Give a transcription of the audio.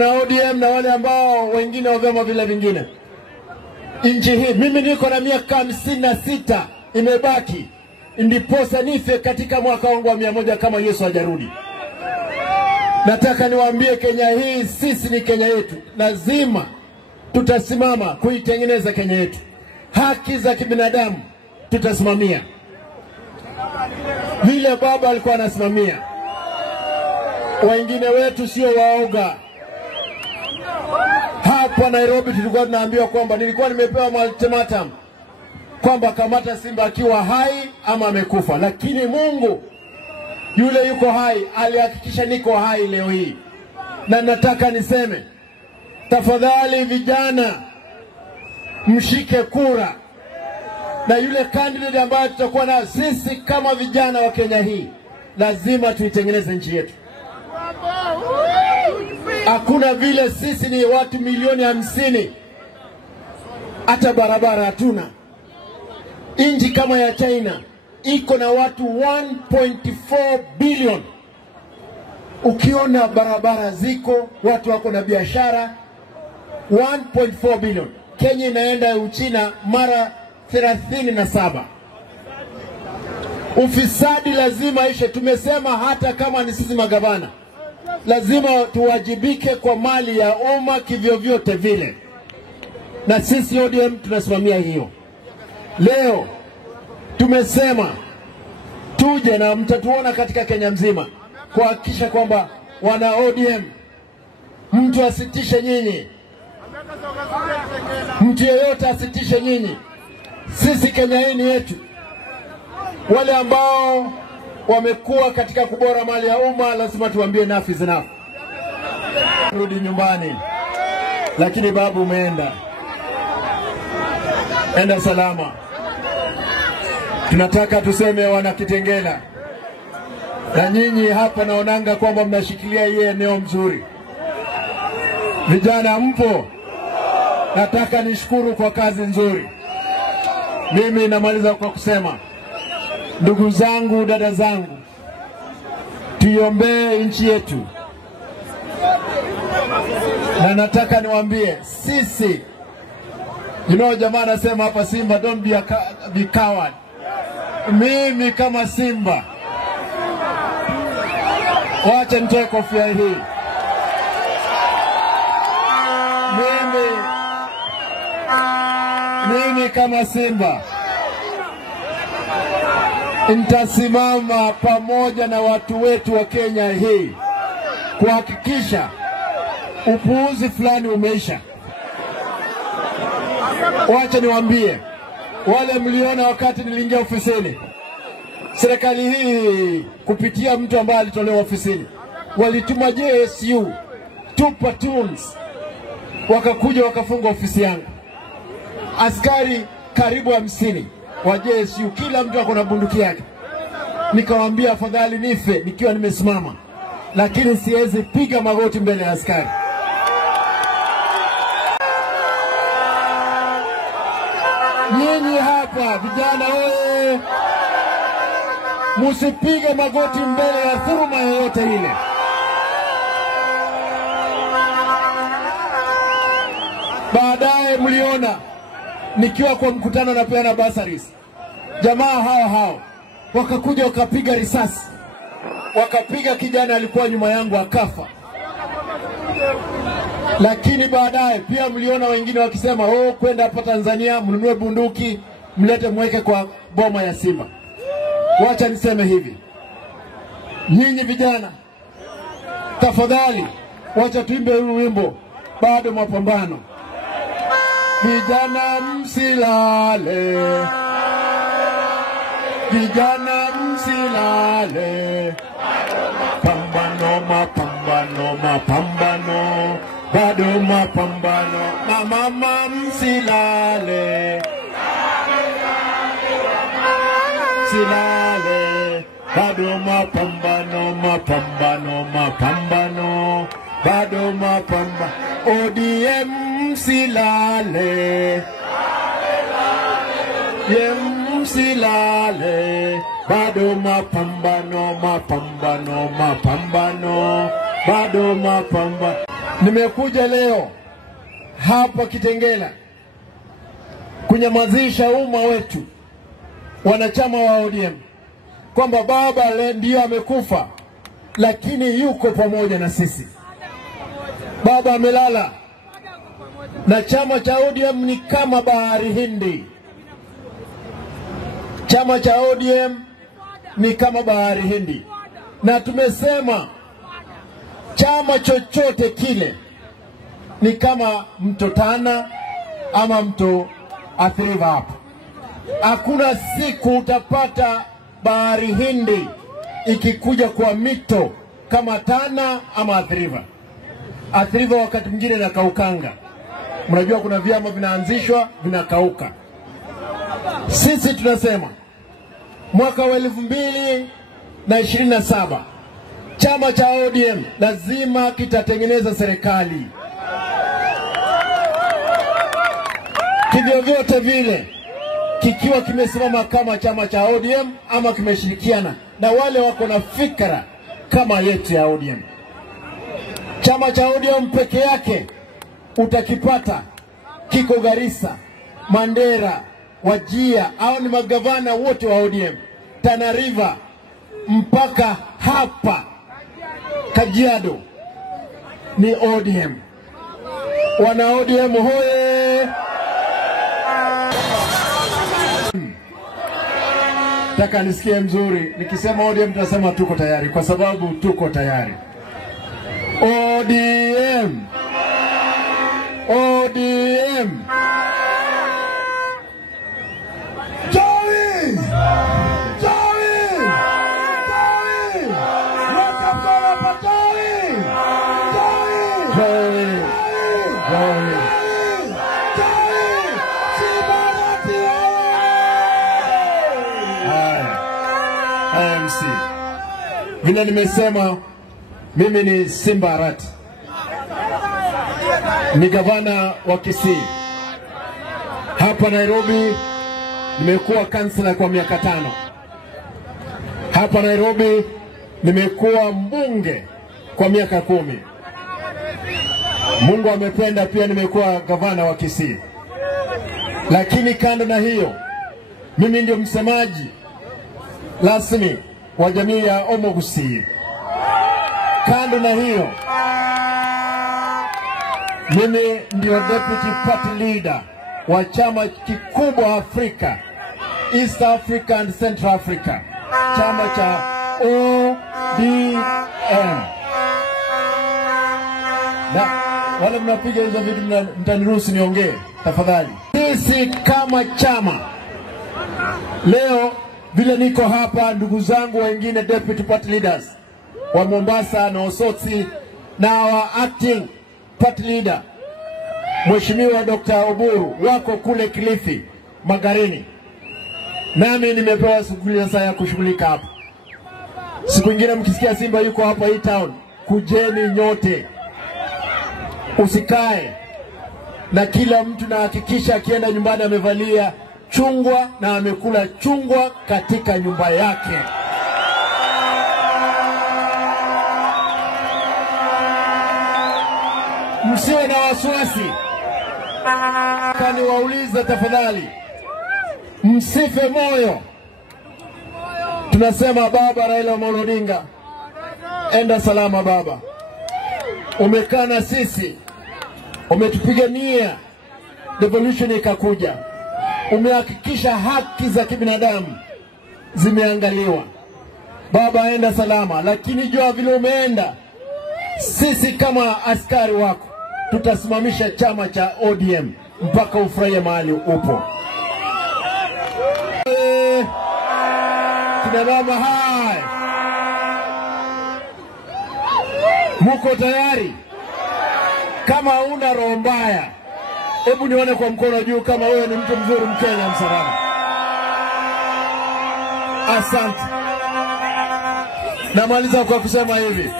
wana ODM na wale ambao wengine wa vyama vile vingine. Nchi hii mimi niko na miaka 56 imebaki ndiposa nife katika mwaka wangu wa 100 kama Yesu hajarudi. Nataka niwaambie Kenya hii sisi ni Kenya yetu. Lazima tutasimama kuitengeneza Kenya yetu. Haki za kibinadamu tutasimamia. Vile baba alikuwa anasimamia. Wengine wetu sio waoga. Hapa Nairobi tulikuwa tunaambiwa kwamba nilikuwa nimepewa ultimatum kwamba kamata Simba akiwa hai ama amekufa, lakini Mungu yule yuko hai alihakikisha niko hai leo hii. Na nataka niseme tafadhali vijana mshike kura na yule candidate ambaye tutakuwa na sisi kama vijana wa Kenya hii. Lazima tuitengeneze nchi yetu. Hakuna vile sisi ni watu milioni 50 hata barabara hatuna. Nchi kama ya China iko na watu 1.4 billion. Ukiona barabara ziko, watu wako na biashara, 1.4 billion. Kenya inaenda Uchina mara 37. Ufisadi lazima ishe. Tumesema hata kama ni sisi magavana, lazima tuwajibike kwa mali ya umma kivyo vyote vile. Na sisi ODM tunasimamia hiyo. Leo tumesema tuje na mtatuona katika Kenya mzima kuhakikisha kwamba wana ODM mtu asitishe nyinyi. Mtu yeyote asitishe nyinyi. Sisi Kenya hii ni yetu. Wale ambao wamekuwa katika kubora mali ya umma lazima tuambie enough is enough. Rudi nyumbani. Lakini babu umeenda. Enda salama. Tunataka tuseme wana Kitengela. Na nyinyi hapa naonanga kwamba mnashikilia hii eneo mzuri. Vijana mpo? Nataka nishukuru kwa kazi nzuri. Mimi namaliza kwa kusema, ndugu zangu, dada zangu, tuiombee nchi yetu. Na nataka niwaambie sisi, jamaa anasema hapa Simba, don't be coward. Mimi kama Simba, wacha nitoe kofia hii. Mimi kama Simba nitasimama pamoja na watu wetu wa Kenya hii kuhakikisha upuuzi fulani umeisha. Wacha niwaambie, wale mliona wakati niliingia ofisini, serikali hii kupitia mtu ambaye alitolewa ofisini, walituma JSU 2 platoons wakakuja wakafunga ofisi yangu. Askari karibu 50 wa JSU, kila mtu ako na bunduki yake. Nikawaambia afadhali nife nikiwa nimesimama, lakini siwezi piga magoti mbele ya askari. Nyinyi hapa vijana wewe, musipige magoti mbele ya dhuluma yoyote ile. Baadaye mliona nikiwa kwa mkutano na peana bursaries, jamaa hao wakakuja wakapiga risasi, wakapiga kijana alikuwa nyuma yangu akafa. Lakini baadaye pia mliona wengine wakisema kwenda hapa Tanzania mnunue bunduki mlete mweke kwa boma ya Simba. Wacha niseme hivi, nyinyi vijana, tafadhali wacha tuimbe huu wimbo, bado mapambano. Vijana msilale, vijana msilale, pambano mapambano mapambano, bado mapambano. Mama msilale, msilale, bado mapambano mapambano mapambano, bado mapambano. ODM msilale, msilale, bado mapambano mapambano mapambano, bado mapambano. Nimekuja leo hapa Kitengela kunyamazisha umma wetu, wanachama wa ODM, kwamba baba ndiye amekufa, lakini yuko pamoja na sisi. Baba amelala, na chama cha ODM ni kama bahari Hindi. Chama cha ODM ni kama bahari Hindi, na tumesema chama chochote kile ni kama mto Tana ama mto Athi River hapa. Hakuna siku utapata bahari Hindi ikikuja kwa mito kama Tana ama Athi River. Athi River wakati mwingine inakaukanga. Mnajua kuna vyama vinaanzishwa vinakauka. Sisi tunasema mwaka wa 2027 chama cha ODM lazima kitatengeneza serikali. Kivyo vyote vile, kikiwa kimesimama kama chama cha ODM ama kimeshirikiana na wale wako na fikra kama yetu ya ODM. Chama cha ODM peke yake utakipata kiko Garissa, Mandera, Wajia, au ni magavana wote wa ODM, Tana River mpaka hapa Kajiado ni ODM. Wana ODM hoye! Taka nisikie mzuri nikisema ODM, tunasema tuko tayari, kwa sababu tuko tayari. ODM, ODM, Joey, Joey, Joey, wakapora pa Joey, Joey, Joey, Joey, Simba Arati. IMC. Vile nimesema, mimi ni Simba Arati, ni gavana wa Kisii. Hapa Nairobi nimekuwa kansela kwa miaka 5. Hapa Nairobi nimekuwa mbunge kwa miaka 10. Mungu amependa pia nimekuwa gavana wa Kisii. Lakini kando na hiyo, mimi ndio msemaji rasmi wa jamii ya Omogusi. Kando na hiyo, mimi ndio deputy party leader wa chama kikubwa Afrika, East Africa and Central Africa, chama cha ODM. Na wale mnapiga hizo vitu mtaniruhusu niongee tafadhali. Sisi kama chama leo vile niko hapa, ndugu zangu wengine deputy party leaders wa Mombasa na Osotsi na wa acting party leader Mheshimiwa Dr. Oburu wako kule Kilifi Magarini. Nami nimepewa shughuli sasa ya kushughulika hapa. Siku nyingine mkisikia Simba yuko hapa hii town, kujeni nyote. Usikae na kila mtu, na hakikisha akienda nyumbani amevalia chungwa na amekula chungwa katika nyumba yake. Msiwe na wasiwasi. Kani wauliza tafadhali, msife moyo. Tunasema baba Raila Amolo Odinga, enda salama baba. Umekaa na sisi, umetupigania devolution ikakuja, umehakikisha haki za kibinadamu zimeangaliwa. Baba, enda salama. Lakini jua vile umeenda, sisi kama askari wako tutasimamisha chama cha ODM mpaka ufurahie mahali upo. Kina mama hai, muko tayari? Kama una roho mbaya, hebu nione kwa mkono juu kama wewe ni mtu mzuri, Mkenya msalama. Asante. Namaliza kwa kusema hivi.